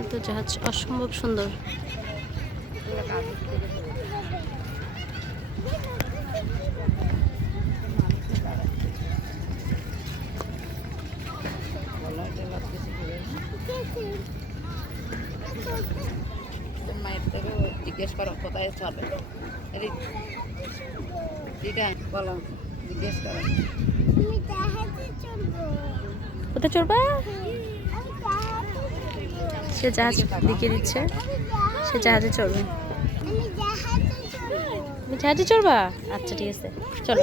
এই তো জাহাজ অসম্ভব সুন্দর। জিজ্ঞেস করো কোথায় চলে বলো জিজ্ঞেস করো কোথায় চড়বা? সে জাহাজ দেখিয়ে দিচ্ছে। সে জাহাজে চড়বে। জাহাজে চড়বা? আচ্ছা ঠিক আছে। চলো।